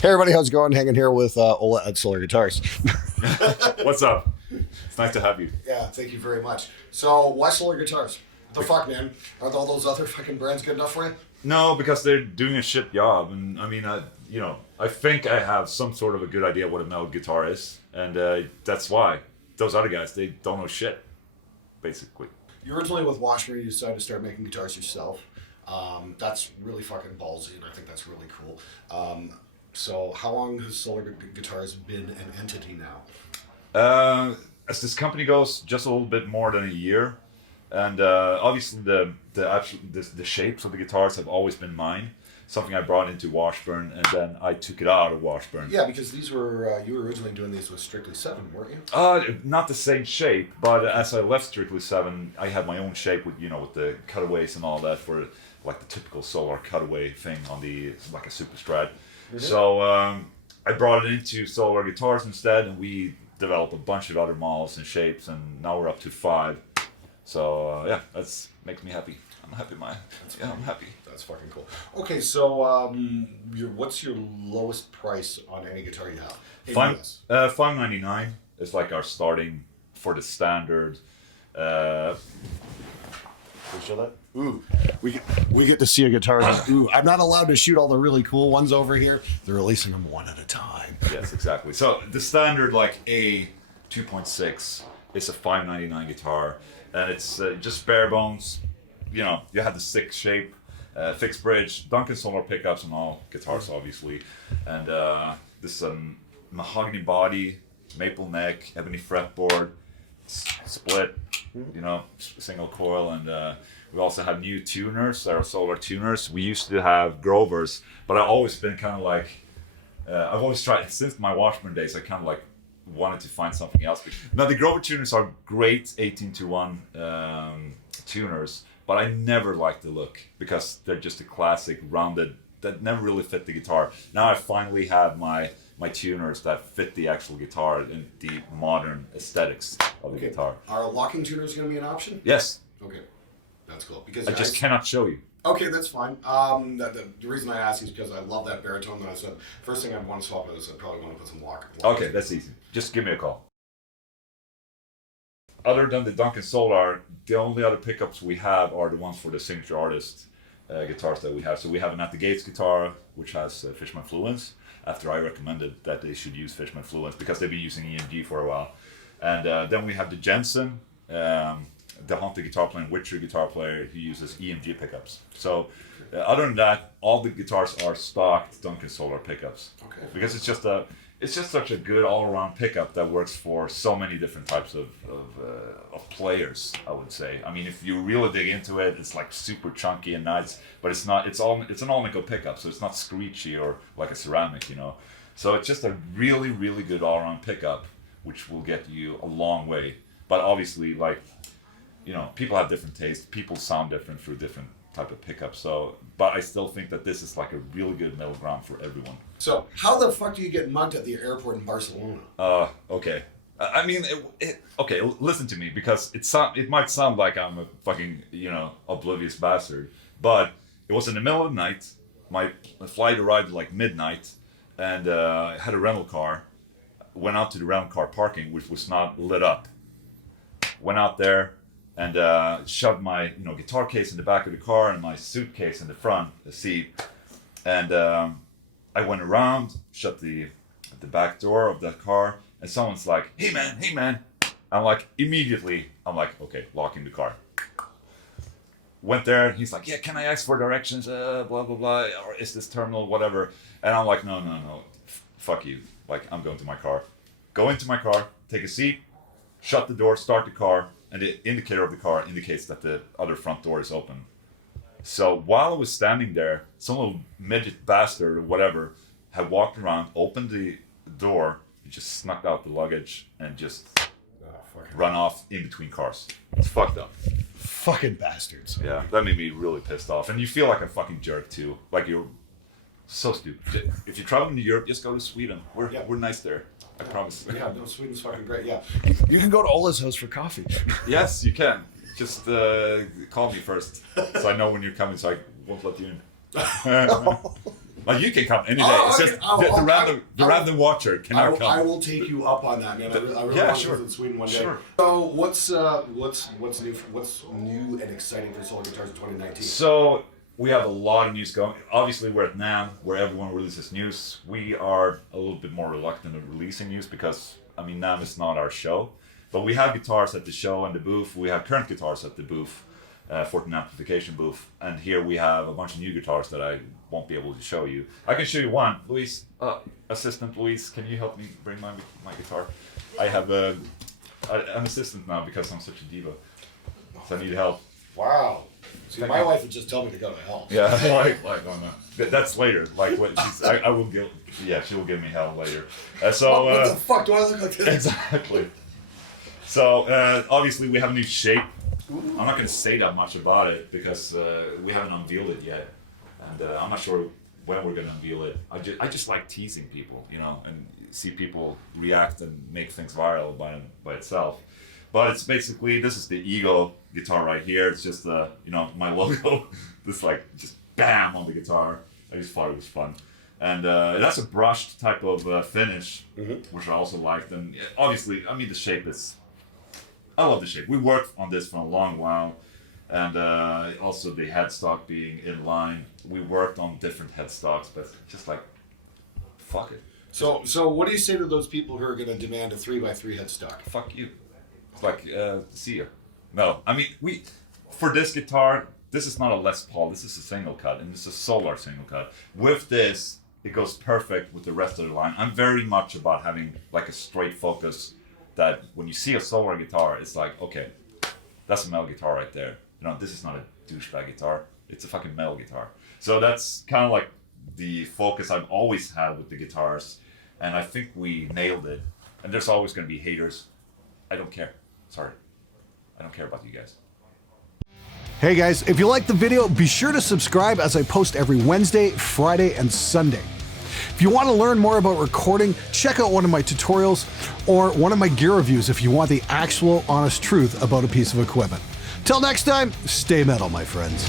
Hey everybody, how's it going? Hanging here with Ola at Solar Guitars. What's up? It's nice to have you. Yeah, thank you very much. So, why Solar Guitars? The fuck, man? Aren't all those other fucking brands good enough for you? No, because they're doing a shit job, and I mean, I think I have some sort of a good idea what a metal guitar is, and that's why those other guys they don't know shit, basically. You originally with Washburn, you decided to start making guitars yourself. That's really fucking ballsy, and I think that's really cool. So, how long has Solar Guitars been an entity now? As this company goes, just a little bit more than a year, and obviously the shapes of the guitars have always been mine. Something I brought into Washburn, and then I took it out of Washburn. Yeah, because these were you were originally doing these with Strictly Seven, weren't you? Not the same shape, but as I left Strictly Seven, I had my own shape with with the cutaways and all that for like the typical Solar cutaway thing on the like a Super Strat. Mm-hmm. So I brought it into Solar Guitars instead, and we developed a bunch of other models and shapes, and now we're up to 5. So yeah, that's makes me happy. I'm happy, I'm happy. That's fucking cool. Okay, so what's your lowest price on any guitar you have? $5.99 is like our starting for the standard. Can we show that? Ooh, we get to see a guitar. Ooh, I'm not allowed to shoot all the really cool ones over here. They're releasing them one at a time. Yes, exactly. So the standard like A 2.6 is a $5.99 guitar, and it's just bare bones. You have the 6 shape, fixed bridge, Duncan Solar pickups on all guitars, obviously, and this mahogany body, maple neck, ebony fretboard, split, single coil, and we also have new tuners, our Solar tuners. We used to have Grovers, but I've always been kind of like, I've always tried, since my Washburn days, I kind of like wanted to find something else. Now the Grover tuners are great 18-to-1 tuners, but I never liked the look because they're just a classic rounded that never really fit the guitar. Now I finally have my tuners that fit the actual guitar and the modern aesthetics of the guitar. Are locking tuners going to be an option? Yes. Okay, that's cool. Because I just cannot show you. Okay, that's fine. The reason I asked is because I love that baritone that I said. First thing I'd want to swap is I'd probably want to put some lock. Okay, that's easy. Just give me a call. Other than the Duncan Solar, the only other pickups we have are the ones for the signature artist guitars that we have. So we have an At the Gates guitar, which has Fishman Fluence, after I recommended that they should use Fishman Fluence because they've been using EMG for a while. And then we have the Jensen, the haunted guitar player and Witcher guitar player who uses EMG pickups. So other than that, all the guitars are stocked Duncan Solar pickups. Okay. Because it's just such a good all-around pickup that works for so many different types of players, I would say. I mean, if you really dig into it, it's like super chunky and nice, but it's not. It's an all-nickel pickup, so it's not screechy or like a ceramic, So it's just a really, really good all-around pickup, which will get you a long way. But obviously, people have different tastes. People sound different through different type of pickup. So, but I still think that this is like a really good middle ground for everyone. So, how the fuck do you get mugged at the airport in Barcelona? Okay. I mean, okay. Listen to me, because it might sound like I'm a fucking oblivious bastard, but it was in the middle of the night. My flight arrived at like midnight, and I had a rental car. Went out to the rental car parking, which was not lit up. Went out there and shoved my guitar case in the back of the car and my suitcase in the front, the seat. And I went around, shut the back door of the car, and someone's like, hey man. I'm like, okay, locking the car. Went there, and he's like, yeah, can I ask for directions, blah, blah, blah, or is this terminal, whatever. And I'm like, no, fuck you. Like, I'm going to my car. Go into my car, take a seat, shut the door, start the car, and the indicator of the car indicates that the other front door is open. So while I was standing there, some little midget bastard or whatever had walked around, opened the door, and just snuck out the luggage and just run off in between cars. It's fucked up. Fucking bastards. Yeah, that made me really pissed off. And you feel like a fucking jerk too. Like you're so stupid. If you're traveling to Europe, just go to Sweden. We're nice there. I promise. Yeah, no, Sweden's fucking great. Yeah, you can go to Ola's house for coffee. Yes, you can. Just call me first, so I know when you're coming, so I won't let you in. Like you can come any day. Oh, It's okay. just Oh, the random watcher I cannot will, come. I will take you up on that, man. I really Yeah, want to sure. visit Sweden one day. Sure. So what's new? What's new and exciting for Solar Guitars in 2019? So we have a lot of news going. Obviously, we're at NAMM, where everyone releases news. We are a little bit more reluctant of releasing news because, I mean, NAMM is not our show. But we have guitars at the show and the booth. We have current guitars at the booth, Fortin Amplification booth. And here we have a bunch of new guitars that I won't be able to show you. I can show you one. Luis, assistant Luis, can you help me bring my guitar? I have I'm assistant now because I'm such a diva. So I need help. Wow. See, my wife would just tell me to go to hell. Yeah, like oh no, that's later. Like what she's, I will give. Yeah, she will give me hell later. So What the fuck do I look like this? exactly. So obviously we have a new shape. I'm not going to say that much about it because we haven't unveiled it yet, and I'm not sure when we're going to unveil it. I just like teasing people, you know, and see people react and make things viral by itself. But it's basically, this is the Ego guitar right here. It's just you know, my logo. This like just bam on the guitar. I just thought it was fun. And that's a brushed type of finish, which I also liked. And obviously, I mean, the shape is, I love the shape. We worked on this for a long while. And also the headstock being in line. We worked on different headstocks, but just like, fuck it. So what do you say to those people who are going to demand a 3x3 headstock? Fuck you. It's like, see ya. No, I mean, for this guitar, this is not a Les Paul, this is a single cut, and it's a Solar single cut. With this, it goes perfect with the rest of the line. I'm very much about having like a straight focus that when you see a Solar guitar, it's like, okay, that's a metal guitar right there. You know, this is not a douchebag guitar, it's a fucking metal guitar. So that's kind of like the focus I've always had with the guitars, and I think we nailed it. And there's always going to be haters. I don't care. Sorry. I don't care about you guys. Hey guys, if you liked the video, be sure to subscribe as I post every Wednesday, Friday, and Sunday. If you want to learn more about recording, check out one of my tutorials or one of my gear reviews if you want the actual honest truth about a piece of equipment. Till next time, stay metal, my friends.